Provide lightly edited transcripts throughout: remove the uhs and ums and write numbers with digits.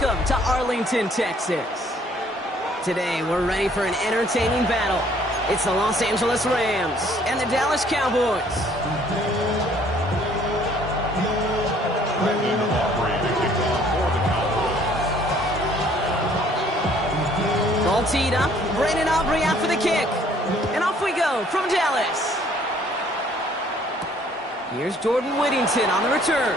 welcome to Arlington, Texas. Today, we're ready for an entertaining battle. It's the Los Angeles Rams and the Dallas Cowboys. All teed up, Brandon Aubrey out for the kick. And off we go from Dallas. Here's Jordan Whittington on the return.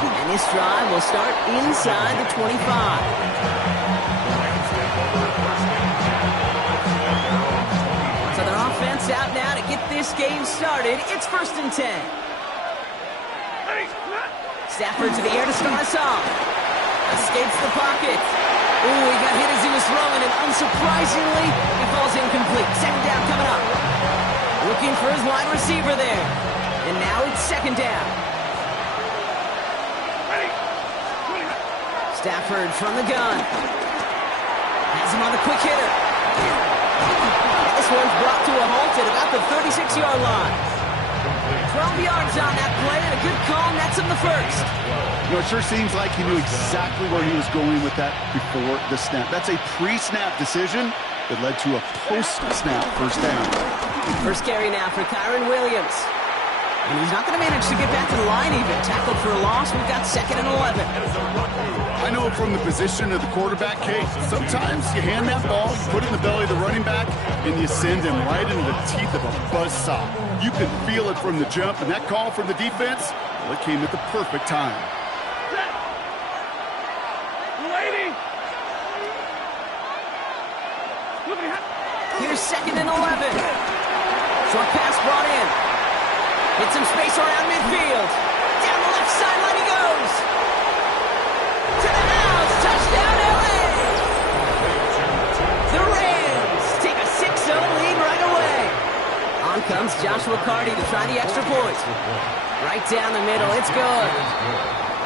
And this drive will start inside the 25. So their offense out now to get this game started. It's 1st and 10. Stafford to the air to start us off. Escapes the pocket. Ooh, he got hit as he was throwing, and unsurprisingly, he falls incomplete. 2nd down coming up. Looking for his wide receiver there. And now it's 2nd down. Stafford from the gun. Has him on the quick hitter. And this one's brought to a halt at about the 36-yard line. 12 yards on that play, and a good call nets him the first. You know, it sure seems like he knew exactly where he was going with that before the snap. That's a pre-snap decision that led to a post-snap first down. First carry now for Kyron Williams. And he's not going to manage to get back to the line even. Tackled for a loss. We've got 2nd and 11. I know from the position of the quarterback, Kate, sometimes you hand that ball, you put it in the belly of the running back, and you send him right into the teeth of a buzzsaw. You can feel it from the jump, and that call from the defense, well, it came at the perfect time. Here's 2nd and 11. Short pass brought in. Hits some space around midfield. Down the left sideline he goes. To the house. Touchdown, LA. The Rams take a 6-0 lead right away. On comes Joshua Carty to try the extra point. Right down the middle. It's good.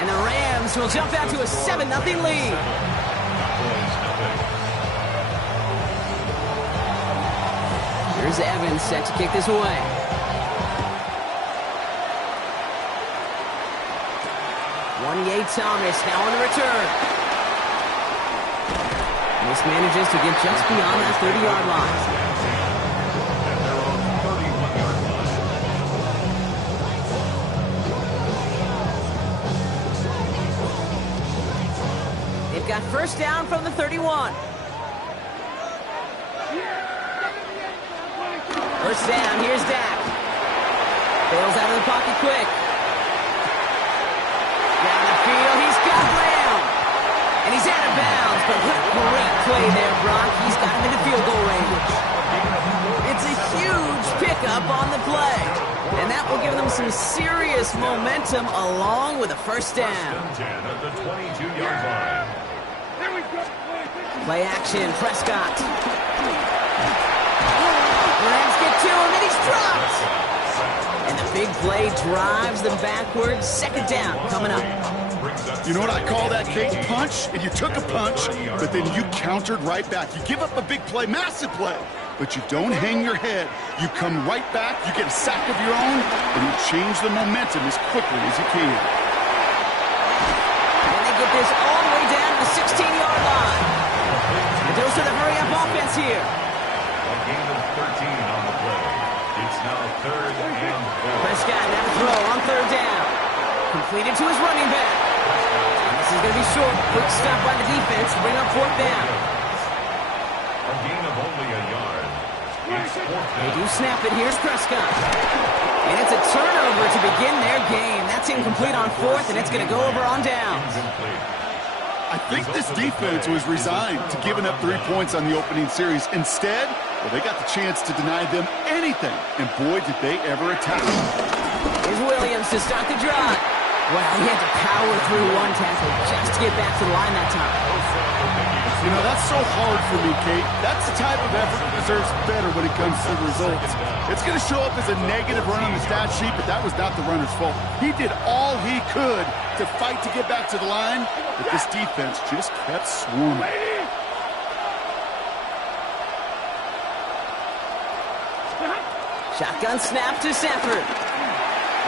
And the Rams will jump out to a 7-0 lead. Here's Evans set to kick this away. Wanye Thomas now on the return. And this manages to get just beyond that 30-yard line. They've got first down from the 31. First down, here's Dak. Bails out of the pocket quick. Down the field, he's got Lamb. And he's out of bounds, but what a great play there, Brock. He's got him into field goal range. It's a huge pickup on the play. And that will give them some serious momentum along with a first down. Play action, Prescott. Rams get to him, and he's dropped. And the big play drives them backwards. 2nd down coming up. You know what I call that, Kate? Punch, and you took a punch, but then you countered right back. You give up a big play, massive play, but you don't hang your head. You come right back, you get a sack of your own, and you change the momentum as quickly as you can. And they get this all the way down to the 16-yard line. And those are the hurry-up offense here. Gain of 13 on the play. It's now 3rd and 4. Prescott now to throw on 3rd down. Completed to his running back. And this is going to be short. Quick stop by the defense to bring up 4th down. A gain of only a yard. It's 4th down. They do snap it. Here's Prescott. And it's a turnover to begin their game. That's incomplete on 4th, and it's going to go over on downs. I think this defense was resigned to giving up 3 points on the opening series. Instead, well, they got the chance to deny them anything, and boy, did they ever attack. Here's Williams to start the drive. Wow, he had to power through one tackle just to get back to the line that time. You know, that's so hard for me, Kate. That's the type of effort that deserves better when it comes to the results. It's going to show up as a negative run on the stat sheet, but that was not the runner's fault. He did all he could to fight to get back to the line, but this defense just kept swarming. Shotgun snap to Stafford.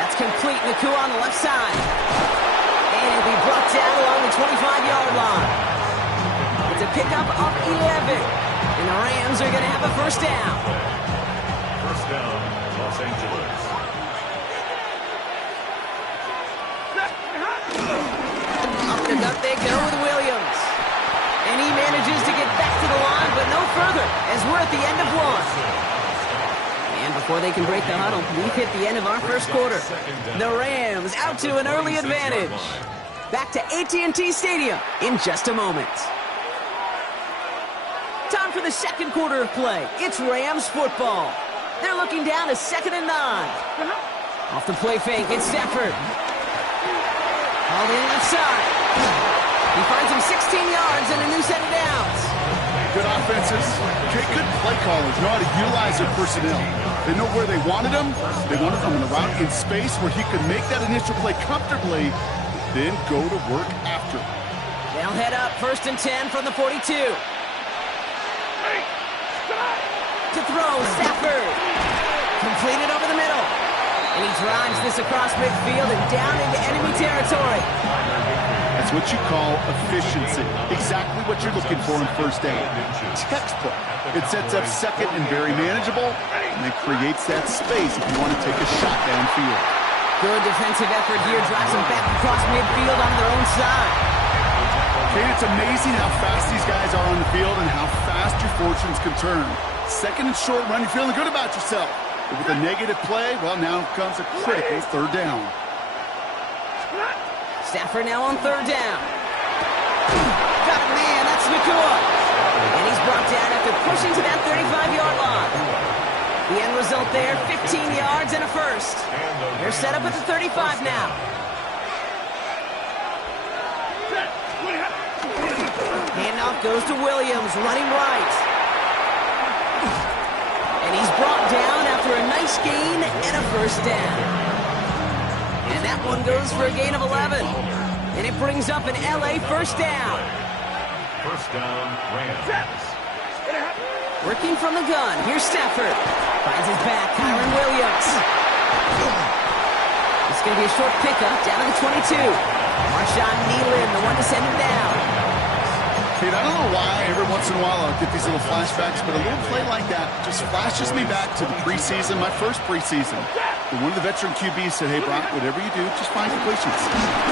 That's complete. Nakua on the left side. And it'll be brought down along the 25-yard line. It's a pickup of 11. And the Rams are going to have a first down. First down, Los Angeles. Up the gut they go with Williams. And he manages to get back to the line, but no further, as we're at the end of one. And before they can break the huddle, we've hit the end of our first quarter. The Rams out to an early advantage. Back to AT&T Stadium in just a moment. Time for the second quarter of play. It's Rams football. They're looking down to 2nd and 9. Off the play fake, it's Stafford. All in left side. He finds him 16 yards and a new set of downs. Good offenses. Good play callers know how to utilize their personnel. They know where they wanted him. They wanted him in a route in space where he could make that initial play comfortably, then go to work after. They'll head up 1st and 10 from the 42. To throw, Stafford. Completed over the middle. And he drives this across midfield and down into enemy territory. That's what you call efficiency. Exactly what you're looking for in first down. Textbook. It sets up second and very manageable, and it creates that space if you want to take a shot downfield. Good defensive effort here. Drives them back across midfield on their own side. Kate, it's amazing how fast these guys are on the field and how fast your fortunes can turn. Second and short run, you're feeling good about yourself. But with a negative play, well, now comes a critical third down. Stafford now on 3rd down. Got a man, that's Nakua. And he's brought down after pushing to that 35-yard line. The end result there, 15 yards and a first. They're set up at the 35 now. Handoff goes to Williams, running right. And he's brought down after a nice gain and a first down. And that one goes for a gain of 11. And it brings up an LA first down. First down, Rams. Working from the gun, here's Stafford. Finds his back, Kyron Williams. It's going to be a short pickup down to the 22. Marshawn Nealon, the one to send him down. Kate, I don't know why every once in a while I'll get these little flashbacks, but a little play like that just flashes me back to the preseason, my first preseason. And one of the veteran QBs said, hey, Brock, whatever you do, just find completions.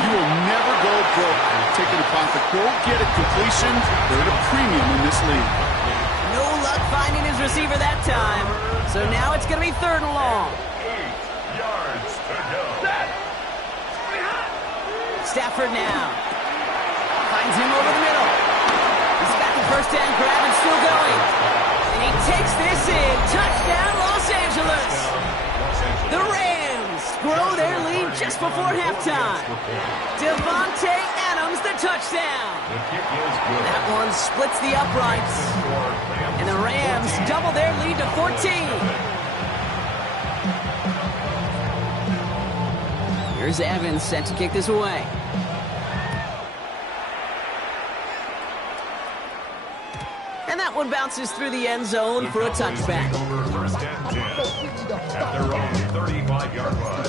You will never go broke taking a profit. Go get a completion. They're at a premium in this league. No luck finding his receiver that time. So now it's going to be 3rd and long. 8 yards to go. Stafford now. Finds him over the middle. He's got the first down grab and still going. And he takes this in. Touchdown, Los Angeles. The Rams grow their lead just before halftime. Devontae Adams, the touchdown. That one splits the uprights. And the Rams double their lead to 14. Here's Evans set to kick this away. And that one bounces through the end zone for a touchback. Over first and 10 at their own 35-yard line.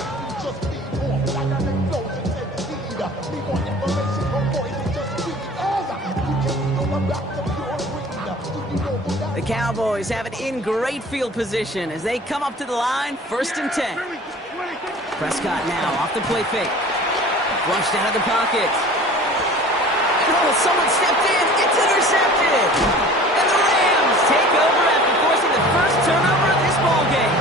The Cowboys have it in great field position as they come up to the line, 1st and 10. Prescott now off the play fake. Flushed out of the pocket. Oh, someone stepped in. It's intercepted. And the Rams take over after forcing the first turnover of this ballgame.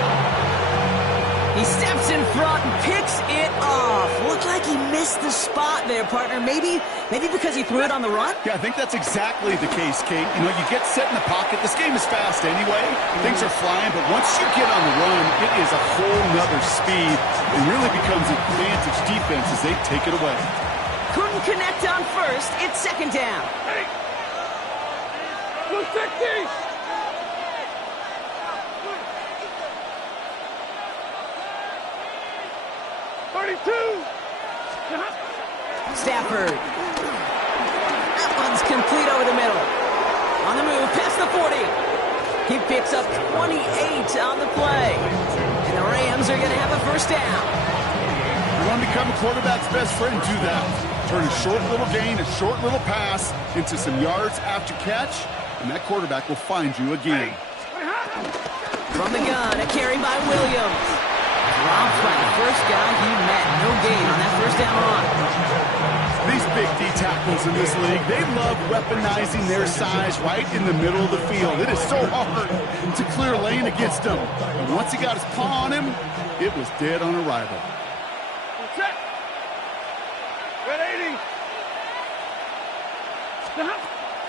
He steps in front and picks it off. Looked like he missed the spot there, partner. Maybe because he threw it on the run? Yeah, I think that's exactly the case, Kate. You know, you get set in the pocket. This game is fast anyway. Things are flying, but once you get on the run, it is a whole nother speed. It really becomes advantage defense as they take it away. Couldn't connect on first. It's 2nd down. Hey! 260! Stafford. That one's complete over the middle. On the move, past the 40. He picks up 28 on the play. And the Rams are going to have a first down. You want to become a quarterback's best friend, do that. Turn a short little gain, a short little pass into some yards after catch, and that quarterback will find you again. From the gun, a carry by Williams. Dropped by the first guy he met. No gain on that first down run. These big D tackles in this league, they love weaponizing their size right in the middle of the field. It is so hard to clear a lane against them. And once he got his paw on him, it was dead on arrival.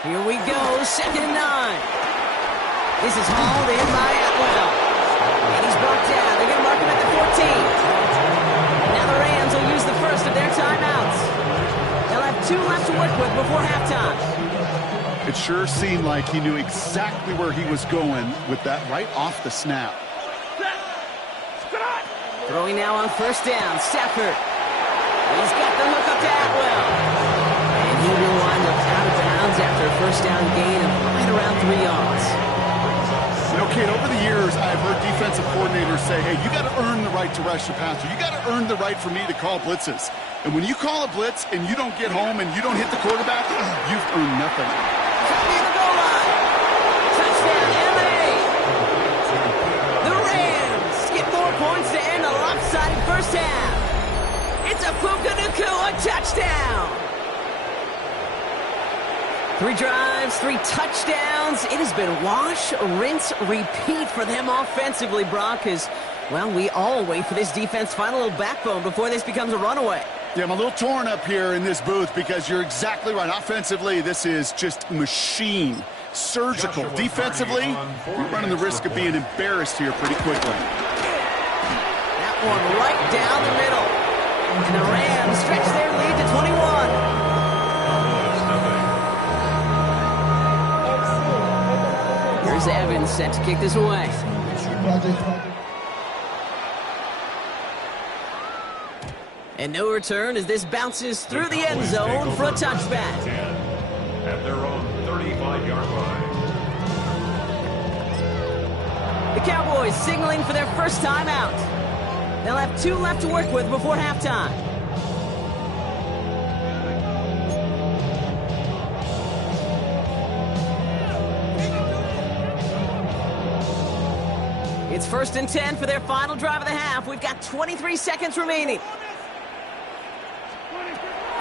Here we go, 2nd and 9. This is hauled in by Atwell. And he's brought down. They're going to mark him at the 14. Now the Rams will use the first of their timeouts. They'll have 2 left to work with before halftime. It sure seemed like he knew exactly where he was going with that right off the snap. Throwing now on 1st down, Stafford. He's got the hook up to Atwell. And he will wind up out of bounds after a 1st down gain of right around 3 yards. You know, Kate, over the years, I've heard defensive coordinators say, hey, you got to earn the right to rush the passer. You got to earn the right for me to call blitzes. And when you call a blitz and you don't get home and you don't hit the quarterback, you've earned nothing. Near the goal line. Touchdown, LA. The Rams get 4 points to end a lopsided first half. It's a Puka Nacua touchdown. 3 drives, 3 touchdowns. It has been wash, rinse, repeat for them offensively, Brock, as, well, we all wait for this defense to find a little backbone before this becomes a runaway. Yeah, I'm a little torn up here in this booth because you're exactly right. Offensively, this is just machine, surgical. Defensively, you're running the risk of being embarrassed here pretty quickly. That one right down the middle. And the Rams stretch their lead to 21. Here's Evans set to kick this away. And no return as this bounces through the end zone for a touchback. At their own 35-yard line. The Cowboys signaling for their first time out. They'll have 2 left to work with before halftime. It's 1st and 10 for their final drive of the half. We've got 23 seconds remaining.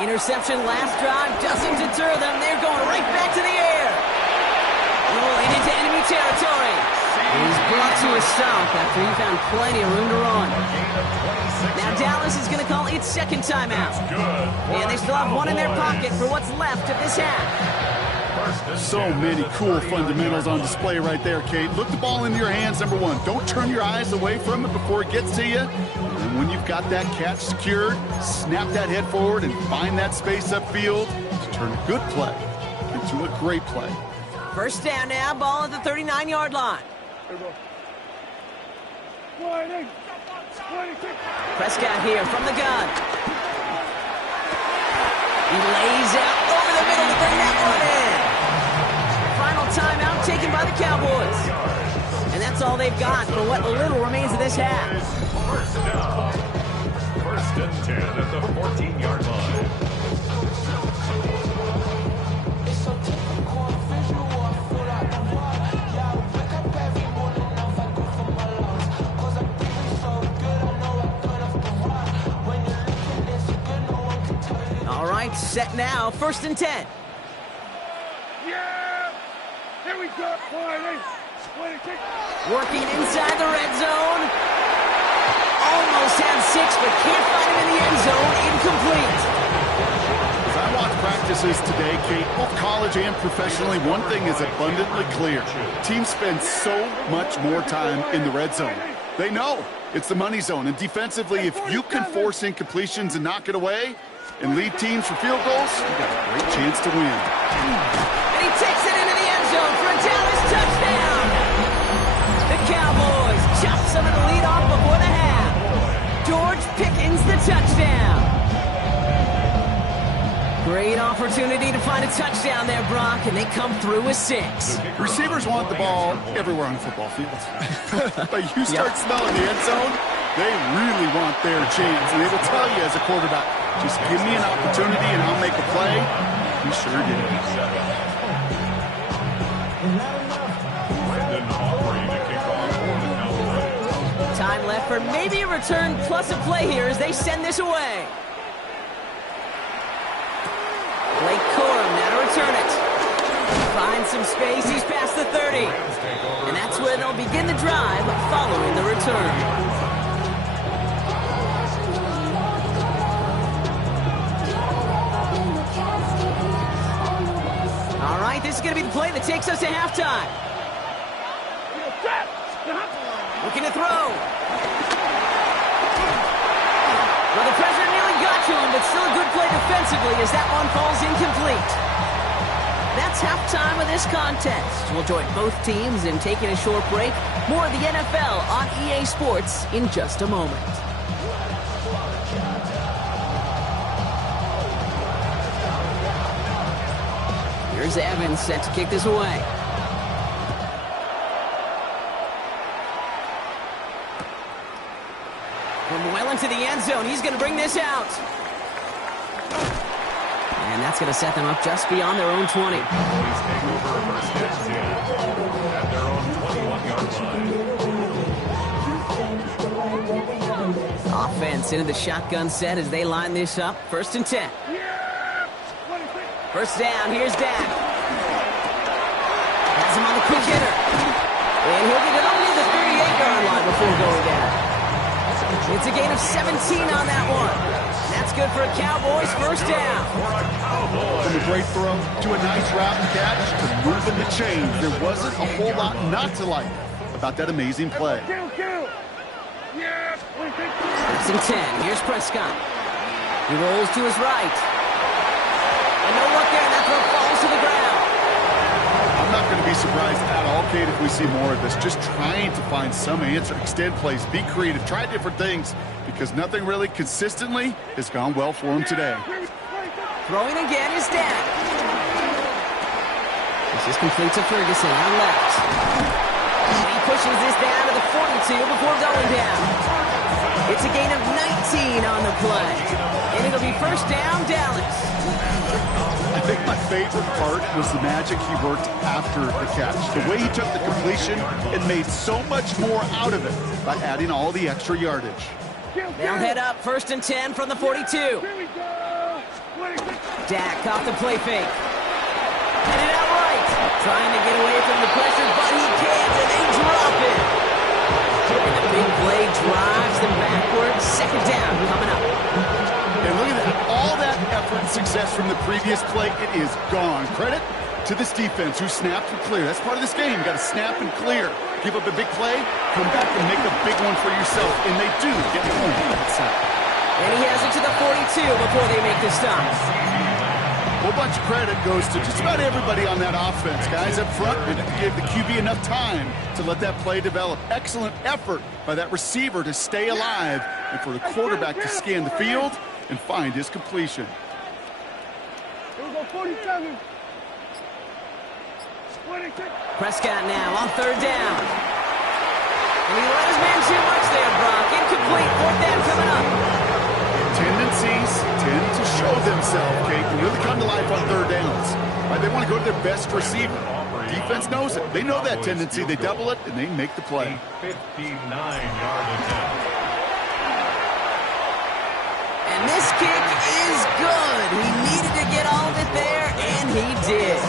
Interception last drive doesn't deter them. They're going right back to the air. Rolling into enemy territory. He's brought to a stop after he found plenty of room to run. Now Dallas is going to call its 2nd timeout. And they still have 1 in their pocket for what's left of this half. So many cool fundamentals on display right there, Kate. Look the ball into your hands, number 1. Don't turn your eyes away from it before it gets to you. And when you've got that catch secured, snap that head forward and find that space upfield to turn a good play into a great play. 1st down now, ball at the 39-yard line. Prescott here from the gun. He lays out over the middle to bring that one in. Final timeout taken by the Cowboys. And that's all they've got for what little remains of this half. 1st down. 1st and 10 at the 14-yard line. All right, set now, 1st and 10. Yeah! Here we go, boy. Working inside the red zone. Almost had 6, but can't find him in the end zone. Incomplete. As I watch practices today, Kate, both college and professionally, one thing is abundantly clear. Teams spend so much more time in the red zone. They know it's the money zone. And defensively, if you can force incompletions and knock it away and lead teams for field goals, you got a great chance to win. And he takes it into the end zone for a Dallas touchdown. The Cowboys chop some of the lead off before the half. George Pickens the touchdown. Great opportunity to find a touchdown there, Brock, and they come through with 6. Receivers want the ball everywhere on the football field. But you start smelling the end zone, they really want their chance. And they will tell you as a quarterback, Just give me an opportunity and I'll make a play. He sure did. Time left for maybe a return plus a play here as they send this away. Blake Corum now to return it. Finds some space, he's past the 30. And that's where they'll begin the drive following the return. All right, this is going to be the play that takes us to halftime. Looking to throw. Well, the pressure nearly got to him, but still a good play defensively as that one falls incomplete. That's halftime of this contest. We'll join both teams in taking a short break. More of the NFL on EA Sports in just a moment. Here's Evans set to kick this away. From well into the end zone, he's going to bring this out. And that's going to set them up just beyond their own 20. Offense into the shotgun set as they line this up. 1st and 10. First down, here's Dak. Has him on the quick hitter. And he'll get it only to the 38-yard line before going down. It's a gain of 17 on that one. That's good for a Cowboys first down. From a great throw to a nice route and catch to moving the chains. There wasn't a whole lot not to like about that amazing play. First and 10. Here's Prescott. He rolls to his right. And no luck there. That throw falls to the ground. I'm not going to be surprised at all, Kate, if we see more of this. Just trying to find some answer, extend plays, be creative, try different things, because nothing really consistently has gone well for him today. Throwing again is Dak. This is complete to Ferguson on left. And he pushes this down to the 42 before going down. It's a gain of 19 on the play. And it'll be first down, Dallas. I think my favorite part was the magic he worked after the catch. The way he took the completion and made so much more out of it by adding all the extra yardage. They'll head up 1st and 10 from the 42. Dak off the play fake. Headed out right. Trying to get away from the pressure, but he can't, and they drop it. And the big play drives them backwards. 2nd down coming up. And look at that. All that effort and success from the previous play, it is gone. Credit to this defense who snapped and cleared. That's part of this game. You got to snap and clear. Give up a big play, come back and make a big one for yourself. And they do get home on that side. And he has it to the 42 before they make the stop. A whole bunch of credit goes to just about everybody on that offense. Guys up front, they didn't give the QB enough time to let that play develop. Excellent effort by that receiver to stay alive and for the quarterback to scan the field and find his completion. Here we go, 47. Prescott now on 3rd down. And he let his man too much there, Brock. Incomplete. 4th down coming up. Tendencies tend to show themselves, Kate, and really come to life on 3rd downs. Right? They want to go to their best receiver. Defense knows it. They know that tendency. They double it, and they make the play. 59-yard attempt. And this kick is good. He needed to get all of it there, and he did.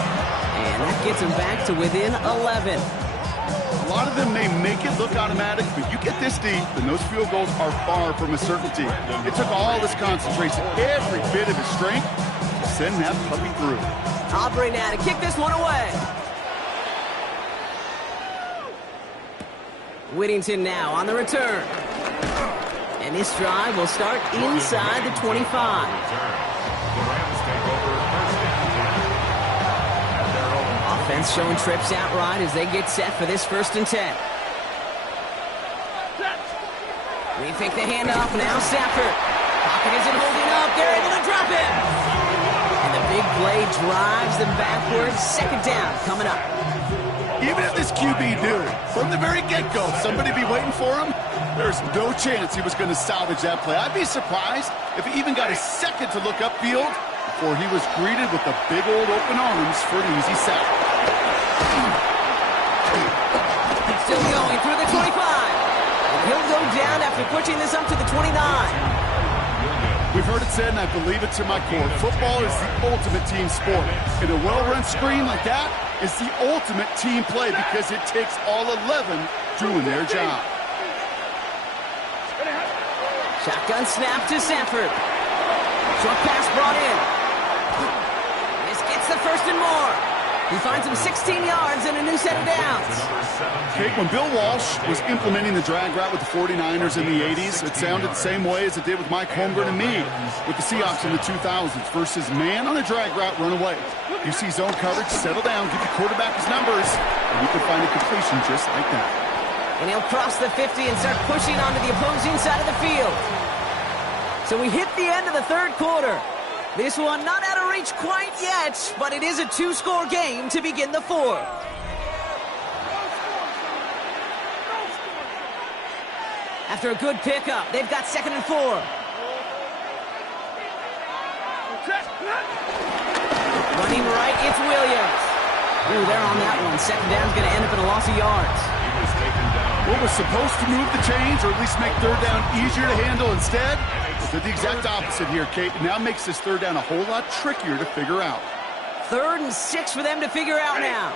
And that gets him back to within 11. A lot of them may make it look automatic, but you get this deep, and those field goals are far from a certainty. It took all this concentration, every bit of his strength, to send that puppy through. Aubrey now to kick this one away. Whittington now on the return. And this drive will start inside the 25. Offense showing trips out right as they get set for this 1st and 10. We fake the handoff now. Stafford. Pocket isn't holding up. They're able to drop him. And the big play drives them backwards. 2nd down coming up. Even if this QB knew from the very get-go somebody be waiting for him, there's no chance he was going to salvage that play. I'd be surprised if he even got a second to look upfield before he was greeted with the big old open arms for an easy sack. Still going through the 25. And he'll go down after pushing this up to the 29. We've heard it said, and I believe it to my core, football is the ultimate team sport. And a well-run screen like that is the ultimate team play because it takes all 11 doing their job. Shotgun snap to Sanford. Short pass brought in. This gets the first and more. He finds him 16 yards and a new set of downs. Kate, when Bill Walsh was implementing the drag route with the 49ers in the 80s, it sounded the same way as it did with Mike Holmgren and me with the Seahawks in the 2000s versus man on the drag route, run away. You see zone coverage, settle down, give the quarterback his numbers, and you can find a completion just like that. And he'll cross the 50 and start pushing onto the opposing side of the field. So we hit the end of the third quarter. This one not out of reach quite yet, but it is a two-score game to begin the fourth. After a good pickup, they've got 2nd and 4. Running right, it's Williams. Ooh, they're on that one. 2nd down's going to end up in a loss of yards. What was supposed to move the chains, or at least make 3rd down easier to handle instead, did the exact opposite here, Kate. It now makes this 3rd down a whole lot trickier to figure out. 3rd and 6 for them to figure out now.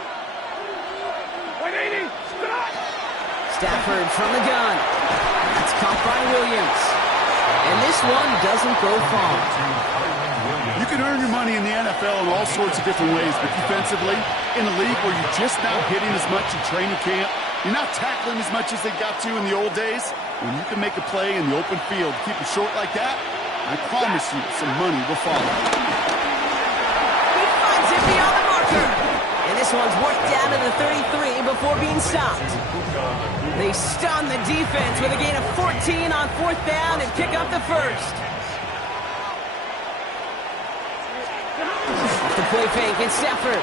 Stafford from the gun. That's caught by Williams. And this one doesn't go far. You can earn your money in the NFL in all sorts of different ways, but defensively, in a league where you're just not hitting as much in training camp, you're not tackling as much as they got to in the old days, when you can make a play in the open field, keep it short like that, I promise you some money will follow. He finds it beyond the marker. And this one's worked down to the 33 before being stopped. They stun the defense with a gain of 14 on 4th down and pick up the first. Off the play fake, it's Stafford.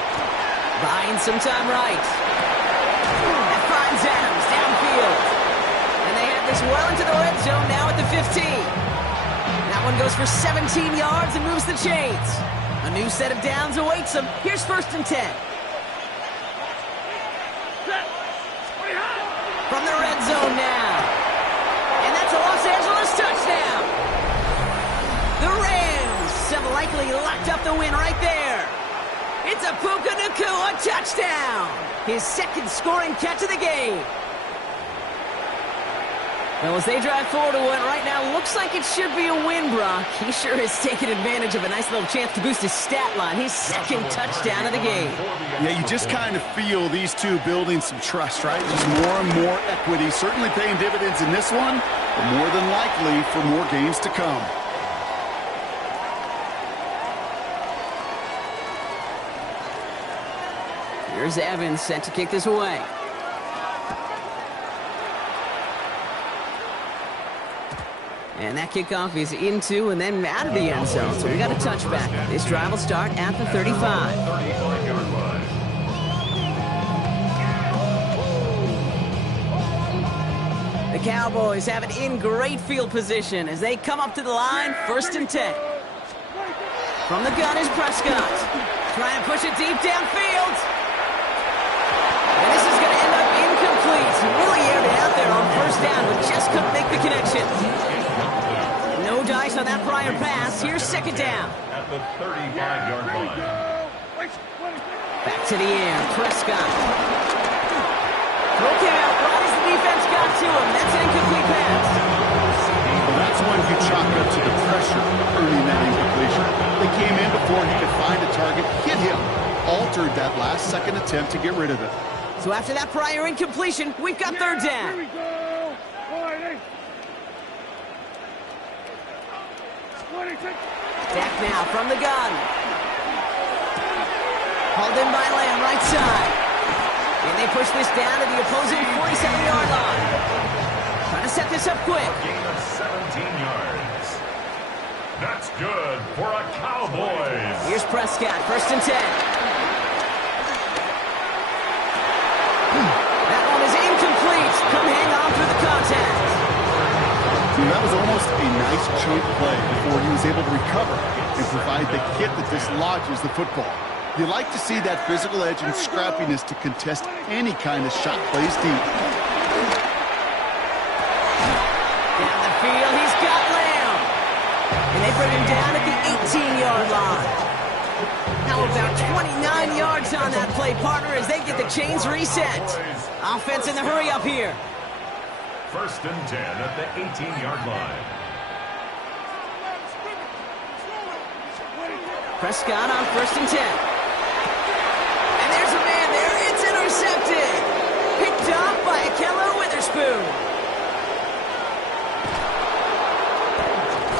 Buying some time right. That finds Adams downfield. And they have this well into the red zone now at the 15. That one goes for 17 yards and moves the chains. A new set of downs awaits them. Here's 1st and 10. From the red zone now. And that's a Los Angeles touchdown. The Rams have likely locked up the win right there. It's a Puka Nacua touchdown. His 2nd scoring catch of the game. Well, as they drive forward to what right now looks like it should be a win, Brock. He sure has taken advantage of a nice little chance to boost his stat line. His 2nd touchdown of the game. Yeah, you just kind of feel these two building some trust, right? Just more and more equity. Certainly paying dividends in this one, but more than likely for more games to come. Here's Evans set to kick this away. And that kickoff is into and then out of the end zone. So we got a touchback. This drive will start at the 35. The Cowboys have it in great field position as they come up to the line, 1st and 10. From the gun is Prescott. Trying to push it deep downfield. And this is going to end up incomplete. Really aired it out there on 1st down, but just couldn't make the connection. No dice on that prior pass. Here's 2nd down. At the 35-yard line. Back to the air. Prescott. Broke out right as the defense got to him. That's an incomplete pass. Well, that's when you chalk up to the pressure earning that incompletion. They came in before he could find a target, hit him, altered that last-second attempt to get rid of it. So after that prior incompletion, we've got 3rd down. Here we go. Dak now from the gun. Hauled in by Lamb, right side. And they push this down to the opposing 47-yard line. Trying to set this up quick. Gain of 17 yards. That's good for a Cowboys. Here's Prescott, 1st and 10. That was almost a nice chunk play before he was able to recover and provide the hit that dislodges the football. You like to see that physical edge and scrappiness to contest any kind of shot plays deep. Down the field, he's got Lamb. And they bring him down at the 18-yard line. How about 29 yards on that play, partner, as they get the chains reset. Offense in the hurry up here. 1st and 10 at the 18-yard line. Prescott on 1st and 10. And there's a man there. It's intercepted. Picked up by Akello Witherspoon.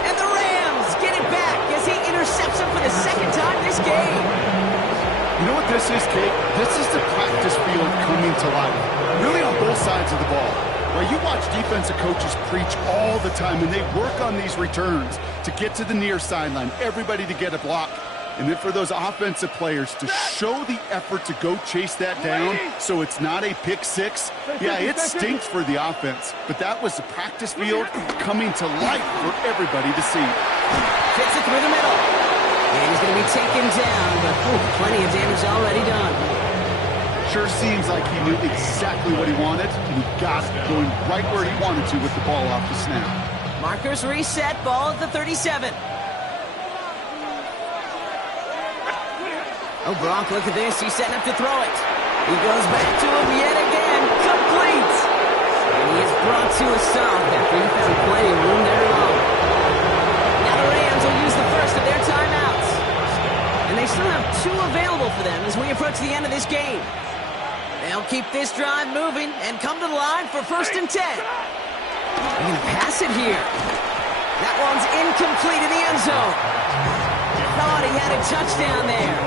And the Rams get it back as he intercepts him for the 2nd time this game. You know what this is, Kate? This is the practice field coming to life. Really on both sides of the ball. Where you watch defensive coaches preach all the time, and they work on these returns to get to the near sideline, everybody to get a block. And then for those offensive players to show the effort to go chase that down so it's not a pick six. Yeah, it stinks for the offense, but that was the practice field coming to life for everybody to see. Fits it through the middle. And he's going to be taken down, but plenty of damage already done. Sure seems like he knew exactly what he wanted, and he got it, going right where he wanted to with the ball off the snap. Markers reset, ball at the 37. Oh, Gronk, look at this. He's setting up to throw it. He goes back to him yet again. Complete. And he is brought to a stop after he found plenty of room there alone. Now the Rams will use the first of their timeouts. And they still have 2 available for them as we approach the end of this game. They'll keep this drive moving and come to the line for 1st and 10. They're going to pass it here. That one's incomplete in the end zone. Thought he had a touchdown there.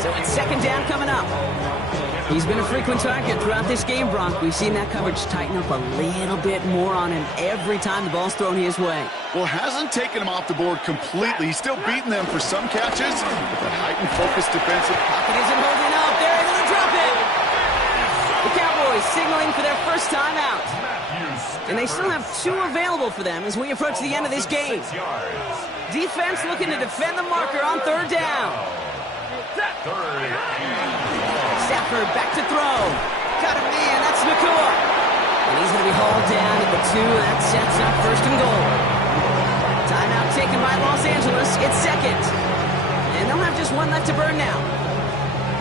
So it's 2nd down coming up. He's been a frequent target throughout this game, Bronk. We've seen that coverage tighten up a little bit more on him every time the ball's thrown his way. Well, hasn't taken him off the board completely. He's still beating them for some catches, but that heightened focus defensive pocket isn't holding up. They're able to drop it. The Cowboys signaling for their first time out. And they still have 2 available for them as we approach the end of this game. Defense looking to defend the marker on 3rd down. Stafford back to throw. Got a man, that's Nakua. And he's going to be hauled down at the 2. That sets up 1st and goal. Timeout taken by Los Angeles. It's 2nd. And they'll have just 1 left to burn now.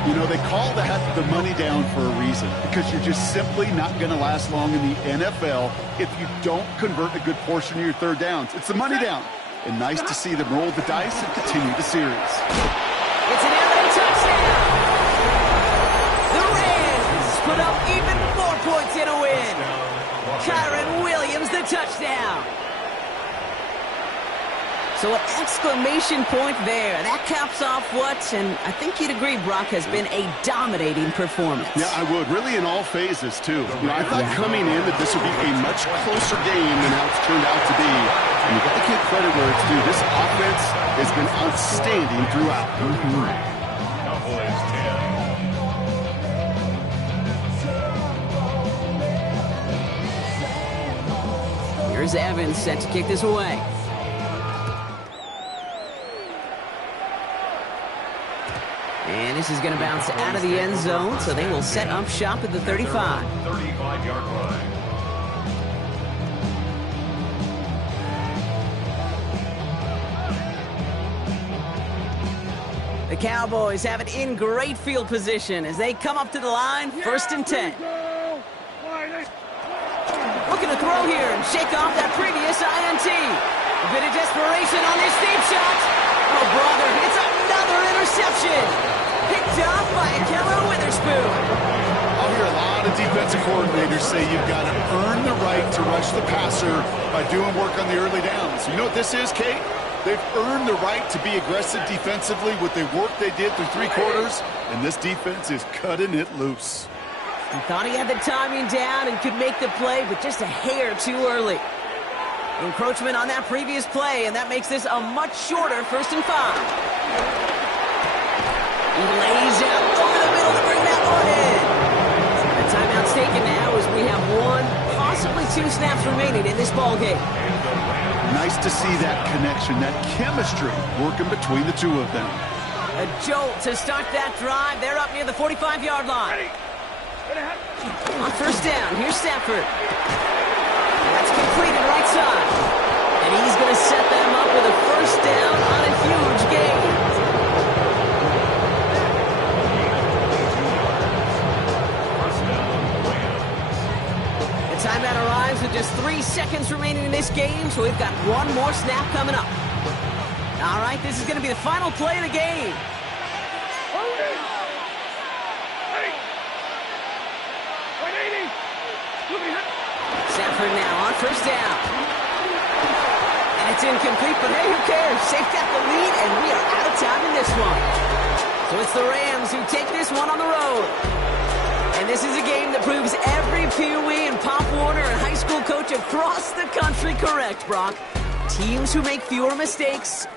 You know, they call that the money down for a reason, because you're just simply not going to last long in the NFL if you don't convert a good portion of your 3rd downs. It's the money down. And nice to see them roll the dice and continue the series. It's an LA touchdown. The Rams put up even more points in a win. Kyron Williams, the touchdown. So an exclamation point there. That caps off what, and I think you'd agree, Brock, has been a dominating performance. Yeah, I would. Really in all phases, too. You know, I thought coming in that this would be a much closer game than how it's turned out to be. And you got to give credit where it's due. This offense has been outstanding throughout. Cowboys 10. Here's Evans set to kick this away. And this is going to bounce out of the end zone, so they will set up shop at the 35. 35-yard line. The Cowboys have it in great field position as they come up to the line, 1st and 10. Looking to throw here and shake off that previous INT. A bit of desperation on this deep shot. Oh, brother, it's another interception. Picked up by Akello Witherspoon. I'll hear a lot of defensive coordinators say you've got to earn the right to rush the passer by doing work on the early downs. You know what this is, Kate? They've earned the right to be aggressive defensively with the work they did through 3 quarters, and this defense is cutting it loose. He thought he had the timing down and could make the play, but just a hair too early. Encroachment on that previous play, and that makes this a much shorter 1st and 5. He lays out over the middle to bring that one in. The timeout's taken now as we have 1, possibly 2 2 snaps remaining in this ball game. Nice to see that connection, that chemistry working between the two of them. A jolt to start that drive. They're up near the 45-yard line. On first down, here's Stafford. That's completed right side. And he's going to set them up with a first down on a huge gain. The timeout arrives with just 3 seconds remaining in this game, so we've got one more snap coming up. All right, this is going to be the final play of the game. Stafford now on first down. And it's incomplete, but hey, who cares? They've got the lead, and we are out of time in this one. So it's the Rams who take this one on the road. And this is a game that proves every Pee Wee and Pop Warner and high school coach across the country correct, Brock. Teams who make fewer mistakes